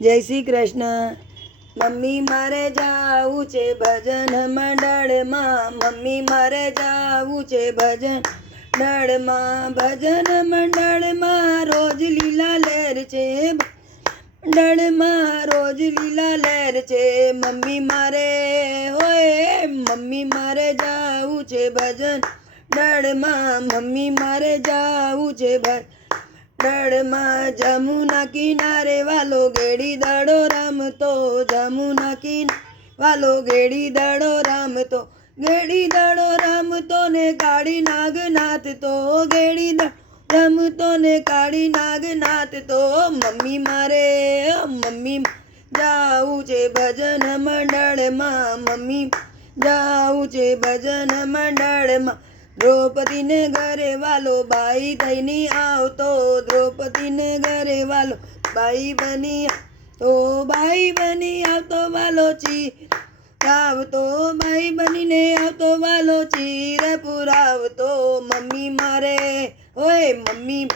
જય શ્રી કૃષ્ણ. મમ્મી મારે જાવું છે ભજન મંડળમાં. મમ્મી મારે જાવું છે ભજન મંડળમાં. ભજન મંડળમાં રોજ લીલા લહેર છે. મંડળમાં રોજ લીલા લહેર છે. મમ્મી મારે હોય મમ્મી મારે જાવું છે ભજન મંડળમાં. મમ્મી મારે જાવું છે ભજન દળમાં જમુના કિનારે વાલો ગેડી દડો રમતો, જમુના કિનારે વાલો ગેડી દડો રમતો ગેડી દડો રમતો ને કાળી નાગ નાથતો ગેડી દડો રમતો ને કાળી નાગ નાથતો મમ્મી મારે, મમ્મી જાવું છે ભજન મંડળમાં, મમ્મી જાવું છે ભજન મંડળમાં દ્રૌપદીને ઘરે વાલો, બાઈ થઈને આવતો. દ્રૌપદીને ઘરે વાલો, બાઈ બની તો બાઈ બની આવતો વાલો ચી આવતો, બાઈ બનીને આવતો વાલો ચીર પુરાવતો, મમ્મી મારે, ઓય મમ્મી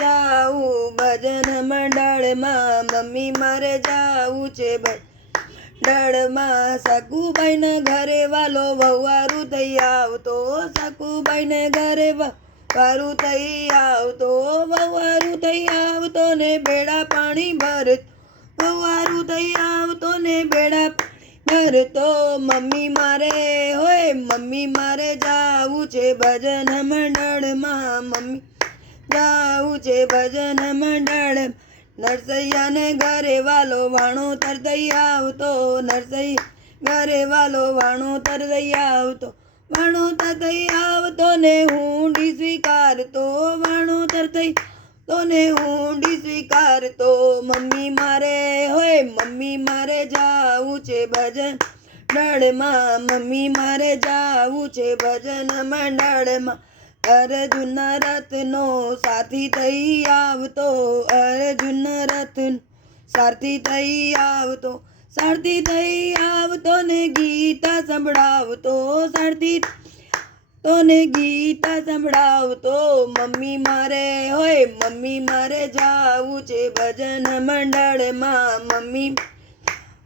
જાવું ભજન મંડળમાં. મમ્મી મારે જાવું છે ભજન ડળમાં સકુબાઈને ઘરે વાલો વહુવારું થઈ આવતો, સકુબાઈને ઘરે વારું થઈ આવતો, વહુવારું થઈ આવતો ને બેડા પાણી ભર વહુવારું થઈ આવતો ને બેડા ભરતો. મમ્મી મારે હોય, મમ્મી મારે જાવું છે ભજન મંડળમાં. મમ્મી જાવું છે ભજન મંડળ નરસૈયાને ઘરે વાલો વાણો તરદઈ આવતો નરસૈયા ઘરે વાલો વાણો તરદઈ આવતો. વાણો તરદઈ આવતો ને હુંડી સ્વીકારતો, વાણો તરદઈ તો ને હુંડી સ્વીકારતો. મમ્મી મારે હોય, મમ્મી મારે જાવું છે ભજન મંડળમાં, મમ્મી મારે જાવું છે ભજન મંડળમાં. અર્જુન રથનો સાથી થઈ આવતો, અર્જુન રત્ન સારથી થઈ આવતો, સારથી થઈ આવતો ને ગીતા સંભળાવતો, સારથી તો ને ગીતા સંભળાવતો, મમ્મી મારે હોય, મમ્મી મારે જાવું છે ભજન મંડળમાં, મમ્મી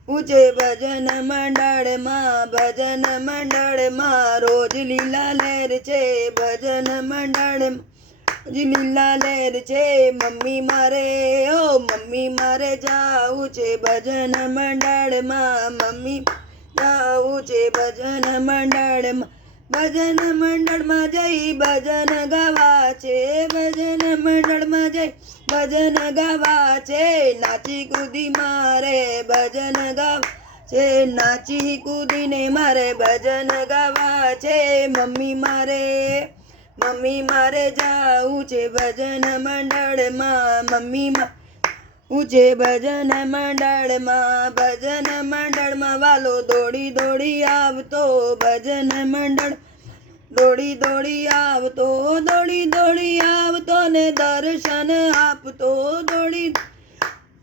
પૂછે ભજન મંડળમાં ભજન મંડળમાં રોજ લીલા લહેર છે. ભજન મંડળ રોજ લીલા લહેર છે. મમ્મી મારે, ઓ મમ્મી મારે જાવું છે ભજન મંડળમાં. મમ્મી જાવું છે ભજન મંડળમાં. ભજન મંડળમાં જઈ ભજન ગાવા છે. ભજન મંડળમાં જઈ ભજન ગાવા છે નાચી કૂદી મારે ભજન ગાવા છે નાચી કૂદીને મારે ભજન ગાવા છે મમ્મી મારે મમ્મી મારે જાવું છે ભજન મંડળમાં. મમ્મી માં ભજન મંડળમાં. ભજન મંડળમાં વાલો દોડી દોડી આવતો, ભજન મંડળ દોડી દોડી આવતો, દોડી દોડી આવતો ને દર્શન આપતો દોડી,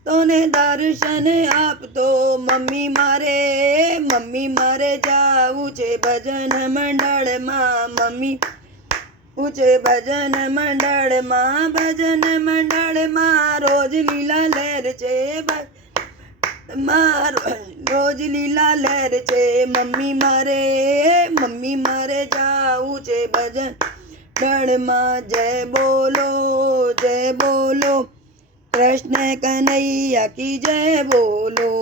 તોને દર્શન આપતો. મમ્મી મારે મમ્મી મારે જાવું છે ભજન મંડળમાં. મમ્મી પૂછે ભજન મંડળમાં. ભજન મંડળમાં રોજ લીલા લહેર છે. રોજ લીલા લહેર છે. મમ્મી મારે મમ્મી મારે જાવું છે ભજન મંડળમાં. જય બોલો. બોલો કૃષ્ણ કનૈયા કી જય બોલો?